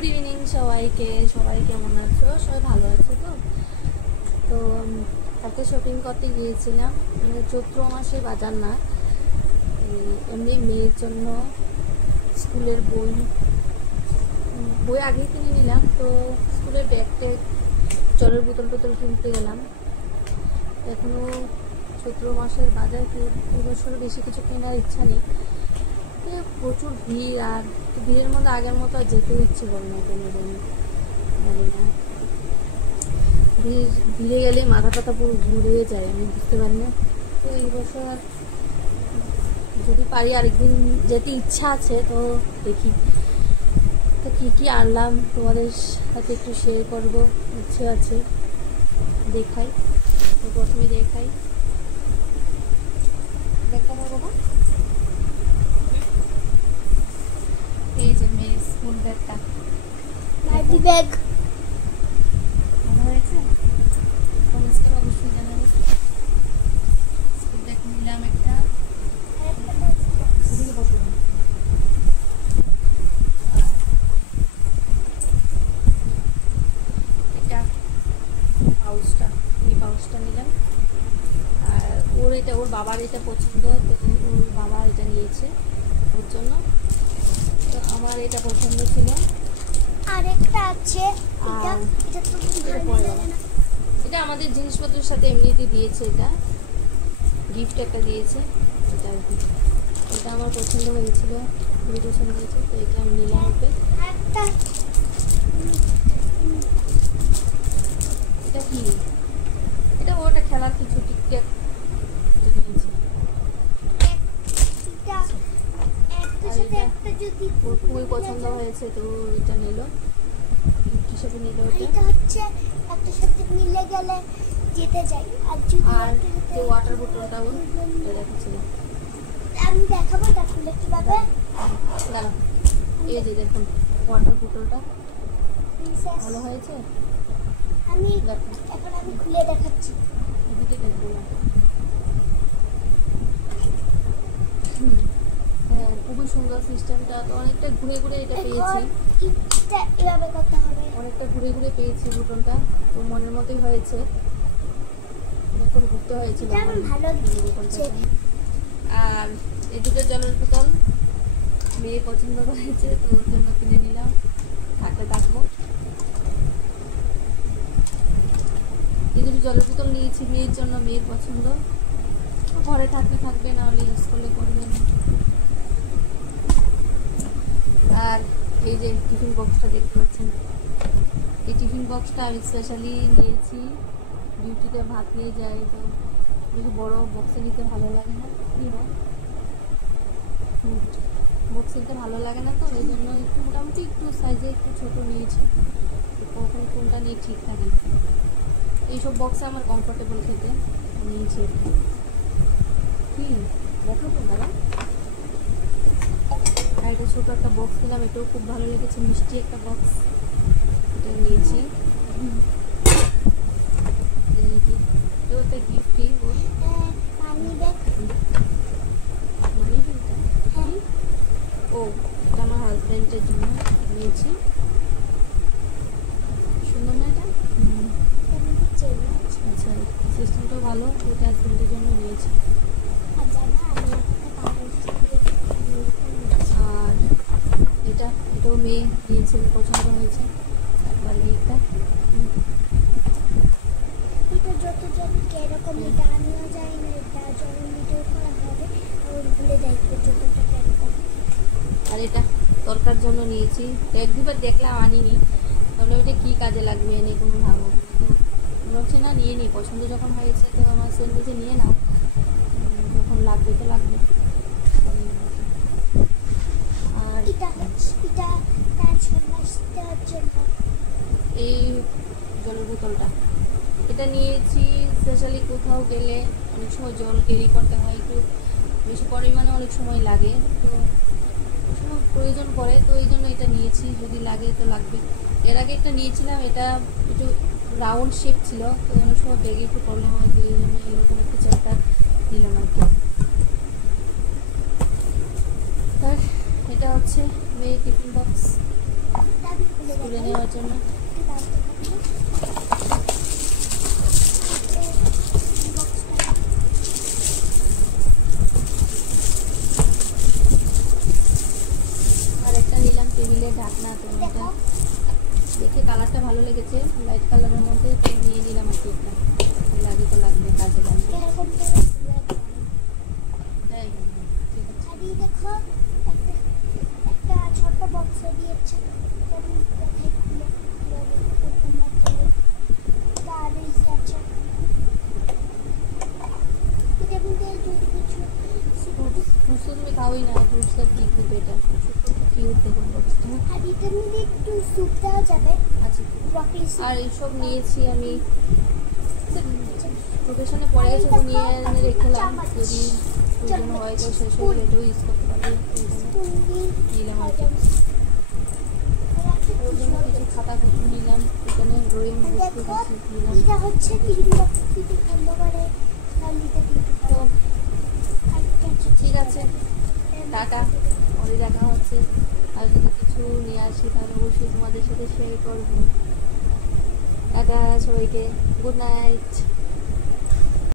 Good evening সবাইকে। সবাই কেমন আছো? সবাই ভালো আছো তো? তো একটা শপিং করতে গিয়েছিলাম, চৈত্র মাসে বাজার না, এমনি মেয়ের জন্য স্কুলের বই আগেই কিনে নিলাম। তো স্কুলের ব্যাগ ট্যাগ, জলের বোতল কিনতে গেলাম। এখনও চৈত্র মাসের বাজার এবছর বেশি কিছু কেনার ইচ্ছা নেই, প্রচুর ভিড়। আর ভিড়ের মধ্যে আগের মতো আর যেতে ইচ্ছে করে না, কেন জানি না। ভিড়ে গেলে মাথা টাথা পুরো ঘুরে যায়, আমি বুঝতে পারি না। তো এই বছর যদি পারি আরেকদিন যেতে ইচ্ছা আছে, তো দেখি তো কী আনলাম তোমাদের সাথে একটু শেয়ার করবো, ইচ্ছে আছে। দেখাই তো, প্রথমে দেখাই, দেখাবো বাবা। এই যে মেয়ের স্কুল ব্যাগটা, মাইটি ব্যাগ ভালো হয়েছে, কমেন্টস করে অবশ্যই জানাবে। স্কুল ব্যাগ নিলাম একটা, এদিকে বসে দাও। এটা পাউচটা, এই পাউচটা নিলাম। আর ওর বাবার এটা পছন্দ, তো ওর বাবা এটা নিয়েছে ওর জন্য। তো আমার এটা পছন্দ ছিল। আরেকটা আছে, এটা আমাদের জিনিসপত্রের সাথে এমনিতে দিয়েছে, এটা গিফট একটা দিয়েছে, এটা আর কি। এটা আমার পছন্দ হয়েছিল, খুবই পছন্দ হয়েছে, তো এটা আমি নিলাম ওকে। এটা কি? এটা ওটা খেলার কিছু টিকটক নিয়েছে। ওর খুবই পছন্দ হয়েছে, তো এটা নিল, গিফট হিসেবে নিল। এটা হচ্ছে একটা সাথে মিলে গেলে যেতে যাই। আর যে ওয়াটার বোতলটা ওর দেখাচ্ছিল, আমি দেখাবো, তা খুলে কিভাবে। দাঁড়াও, এই যে দেখুন ওয়াটার বোতলটা ভালো হয়েছে। এখন আমি খুলে দেখাচ্ছি। এদিকে দেখবো না। হ্যাঁ, খুবই সুন্দর সিস্টেমটা। তো অনেকটা ঘুরে ঘুরে এটা পেয়েছি, এভাবে করতে হবে, অনেকটা ঘুরে ঘুরে পেয়েছি বোতলটা, তো মনের মতোই হয়েছে, অনেকক্ষণ ঘুরতে হয়েছিল ভালো বোতলটা। আর এই দুটো জলের বোতল মেয়ে পছন্দ করেছে, তো ওর জন্য কিনে নিলাম, থাকতে থাকবো। এই দুটো জলের বোতল নিয়েছি মেয়ের জন্য, মেয়ের পছন্দ, ঘরে থাকতে থাকবে, নাহলে ইউজ করলে করবে না। আর এই যে টিফিন বক্সটা দেখতে পাচ্ছেন, এই টিফিন বক্সটা আমি স্পেশালি নিয়েছি, ডিউটিতে ভাত নিয়ে যাই, তো বেশি বড় বক্সে নিতে ভালো লাগে না, কি হয় বক্সে নিতে ভালো লাগে না, তো ওই জন্য একটু মোটামুটি একটু সাইজে একটু ছোটো নিয়েছি। কখন কোনটা নিয়ে ঠিক থাকে, এইসব বক্সে আমার কমফোর্টেবল খেতে নিয়েছি। কি দেখাবো দাদা? আর এটা ছোটো একটা বক্স নিলাম, এটাও খুব ভালো লেগেছে, মিষ্টি একটা বক্স, এটা নিয়েছি। এটাও একটা গিফটই ওর, মানি ব্যাগ। মানি ব্যাগটা ও, এটা আমার হাজব্যান্ডের জন্য নিয়েছি। সুন্দর না এটা? আচ্ছা, সিস্টেমটাও ভালো, ওটা হাজব্যান্ডের জন্য নিয়েছি। আর এটাও মেয়ে দিয়েছিল, পছন্দ হয়েছে একবার গিফটটা। এটা যত জানি এরকম, এটা আমিও যাই না, এটা যখন ভিডিও করা হবে ওর ভুলে যাই ছোটটা এরকম। আর এটা তরকার জন্য নিয়েছি, এক দুবার দেখলাম আনিনি, তাহলে ওইটা কী কাজে লাগবে এনে কোনো ভাবো, ভাবছি না নিয়ে নিই, পছন্দ যখন হয়েছে তো আমার সেল নিচে নিয়ে নাও, যখন লাগবে তো লাগবে। আর এই জলের বোতলটা, এটা নিয়েছি স্পেশালি কোথাও গেলে অনেক সময় জল ক্যারি করতে হয়, একটু বেশি পরিমাণে অনেক সময় লাগে, তো ওই সময় প্রয়োজন পড়ে, তো এই জন্য এটা নিয়েছি, যদি লাগে তো লাগবে। এর আগে একটা নিয়েছিলাম, এটা একটু রাউন্ড শেপ ছিল, তো অনেক সময় ব্যাগে একটু প্রবলেম হয়, তো এই জন্য এরকম একটু চারটা নিলাম আর কি। আর এটা হচ্ছে মেয়ে টিফিন বক্স, দাবি খুলে তুলে দেখাই নেওয়ার জন্য। একটু দাঁড়াতে থাকবে বক্সটা আর একটা নিলাম টেবিলের ঢাকনা, তো এটা দেখো দেখে কালারটা ভালো লেগেছে, লাইট কালারের মধ্যে, তো নিয়ে নিলাম আর কি একটা। লাগে তো লাগবে, কাজে লাগবে। এরকম করে লাগবে তাই ঠিক আছে। আর এই দেখো একটা একটা ছোট বক্সে দিয়েছে কেমন কোথায় খুলে কিভাবে ওপেন না করে তার এই যে আছে এটার মধ্যে যদি কিছু ফ্রুটস তো তুমি খাওই না, ফ্রুটসের কি খুব এটা কিউট দেখুন বক্সটা। আর এটার মধ্যে একটু স্যুপ দেওয়া যাবে আচ্ছা, ব্রকলি আর এইসব নিয়েছি আমি, প্রফেশনে পড়ে গেছে তো নিয়ে এনে রেখেলাম, যদি প্রয়োজন হয় তো শেষ হয়ে গেলে এটাও ইউজ করতে পারবে, ওই জন্য নিলাম আর কি। ওর জন্য কিছু খাতা কুচু নিলাম, এখানে ড্রয়িং বস্তু দেখো কিছু নিলাম। এটা হচ্ছে টিফিন বক্স থেকে বন্ধ করে থালিতে দিতে তো পারো ঠিক আছে, টাটা, পরে দেখা হচ্ছে। আর যদি কিছু নিয়ে আসি তাহলে অবশ্যই তোমাদের সাথে শেয়ার করবো। টাটা সবাইকে, গুড নাইট।